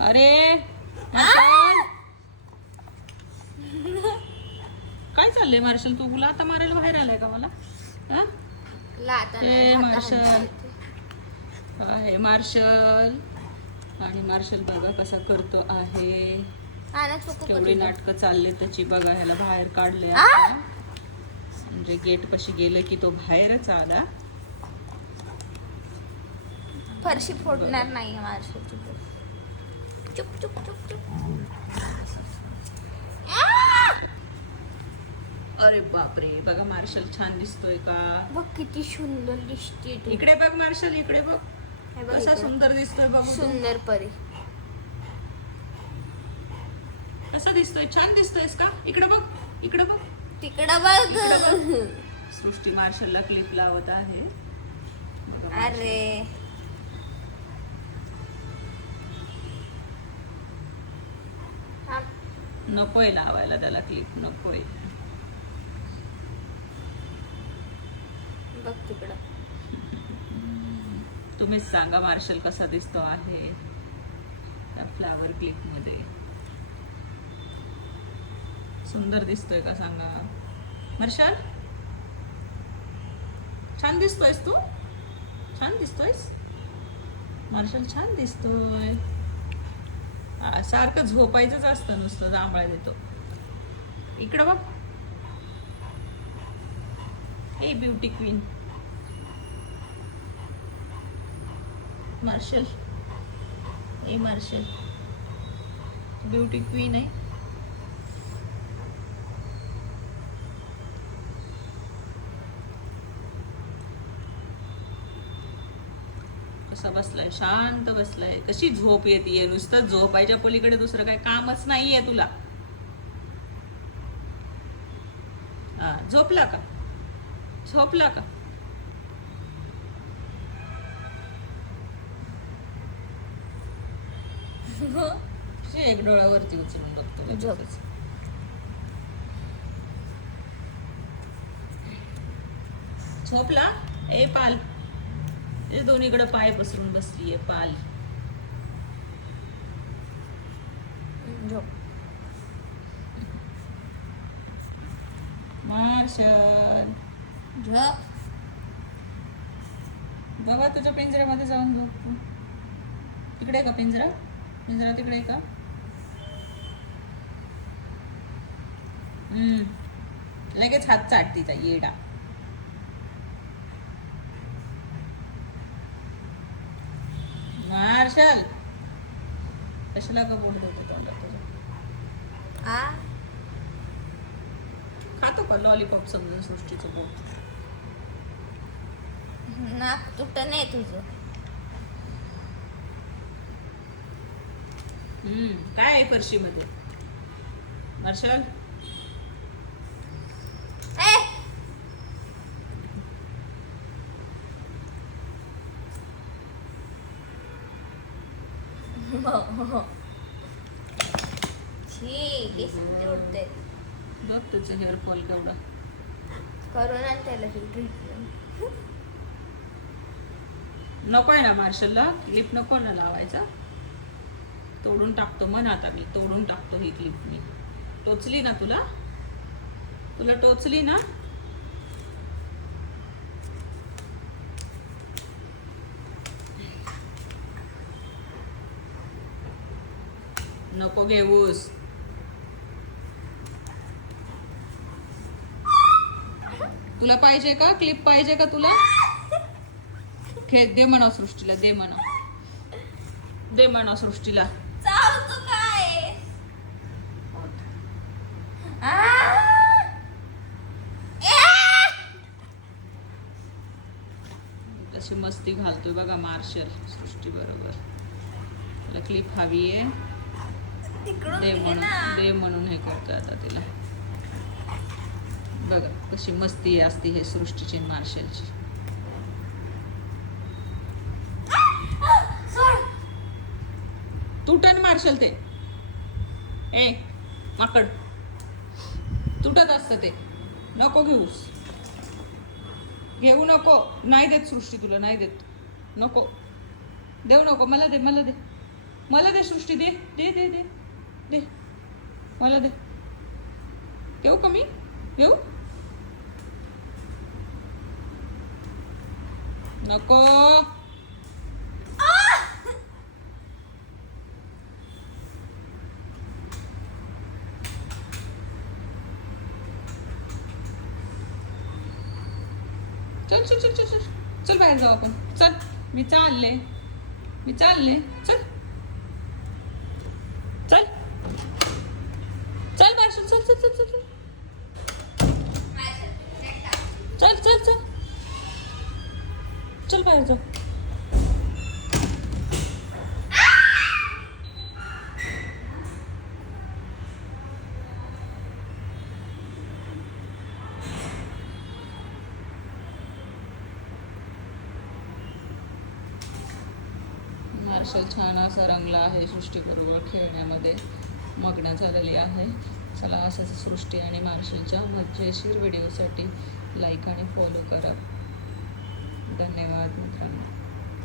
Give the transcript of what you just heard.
अरे मार्शल, काय चाललंय मार्शल? तू तुला आता मारायला बाहेर आलाय का मला? हा? हे मार्शल आहे मार्शल. आणि मार्शल बघा कसा करतो आहे. केवढी नाटकं चालले त्याची बघा. ह्याला बाहेर काढले म्हणजे गेट पाशी गेलं की तो बाहेरच आला. फरशी फोडणार नाही मार्शलची. चुप चुप चुप चुप. अरे बापरे, बघा मार्शल छान दिसतोय का? बघ किती सुंदर दिसते तू. इकडे बघ मार्शल, इकडे बघ कसा सुंदर दिसतोय. बघ सुंदर परी. कसा दिसतोय? छान दिसतोयस का? इकडे बघ, इकडे बघ, तिकडं बघ. सृष्टी मार्शलला क्लिप लावत आहे. बघा अरे नकोय लावायला त्याला क्लिप, नकोय. बघ तिकडं. तुम्हीच सांगा मार्शल कसा दिसतो आहे या फ्लावर क्लिप मध्ये. सुंदर दिसतोय का सांगा मार्शल? छान दिसतोयस तू? छान दिसतोयस मार्शल, छान दिसतोय. सारखं झोपायचंच असतं, नुसतं जांभळा देतो. इकडं बघ, ए ब्युटी क्वीन मार्शल. ए मार्शल ब्युटी क्वीन आहे. कसा बसलाय, शांत बसलाय. कशी झोप येते, नुसतं झोपायच्या पलीकडे दुसरं काही कामच नाहीये तुला. झोपला का? झोपला का? एक डोळ्यावरती उचलून बघतो. झोपला? ए पाल, ते दोन्हीकडे पाय पसरून बसलीये पाल. मार्शल झोप. बाबा तुझ्या पिंजऱ्यामध्ये जाऊन झोप तू. तिकडे का पिंजरा? पिंजरा तिकडे का? लगेच हात चाटतीचा येडा. मार्शल कशाला का बोट देतो तोंडात तुझ्या? खातो का लॉलीपॉप समजून सृष्टीचं बोट? नाक तुटत नाही तुझं. काय आहे फरशी मध्ये मार्शल? बघ तुझं हेअरफॉल केवढा. करून आण त्याला ट्रीटमेंट. नकोय ना मार्शलला क्लिप? नको ना लावायचा? तोडून टाकतो मन आता मी, तोडून टाकतो ही क्लिप मी. टोचली ना तुला? तुला टोचली ना? नको घेऊस. तुला पाहिजे का क्लिप? पाहिजे का तुला? दे म्हणा सृष्टीला, दे म्हणा, दे म्हणा सृष्टीला. चालतो काय? कशी मस्ती घालतोय बघा मार्शल सृष्टी बरोबर. त्याला क्लिप हवी आहे, दे म्हणून हे करतोय आता तिला. बघा कशी मस्ती असते हे सृष्टीची मार्शलची. तुटन मार्शल ते. ए माकड, तुटत असतं ते. नको घेऊस, घेऊ नको. नाही देत सृष्टी तुला, नाही देत. नको देऊ नको. मला दे, मला दे. मला दे सृष्टी, दे दे दे दे दे, मला दे. येऊ का मी? येऊ? नको. चल चल चल चल चल चल बाहेर जाऊ आपण. चल, मी चालले, मी चालले. चल चल चल मार्शल, चल चल चल चल चल चल चल चल बाहेर जाऊ. मार्शल छान असा रंगला आहे, सृष्टीबरोबर खेळण्यामध्ये मग्न झालेली आहे. चला, असंच सृष्टी आणि मार्शलच्या मजेशीर व्हिडिओसाठी लाईक आणि फॉलो करा. धन्यवाद मित्रांनो.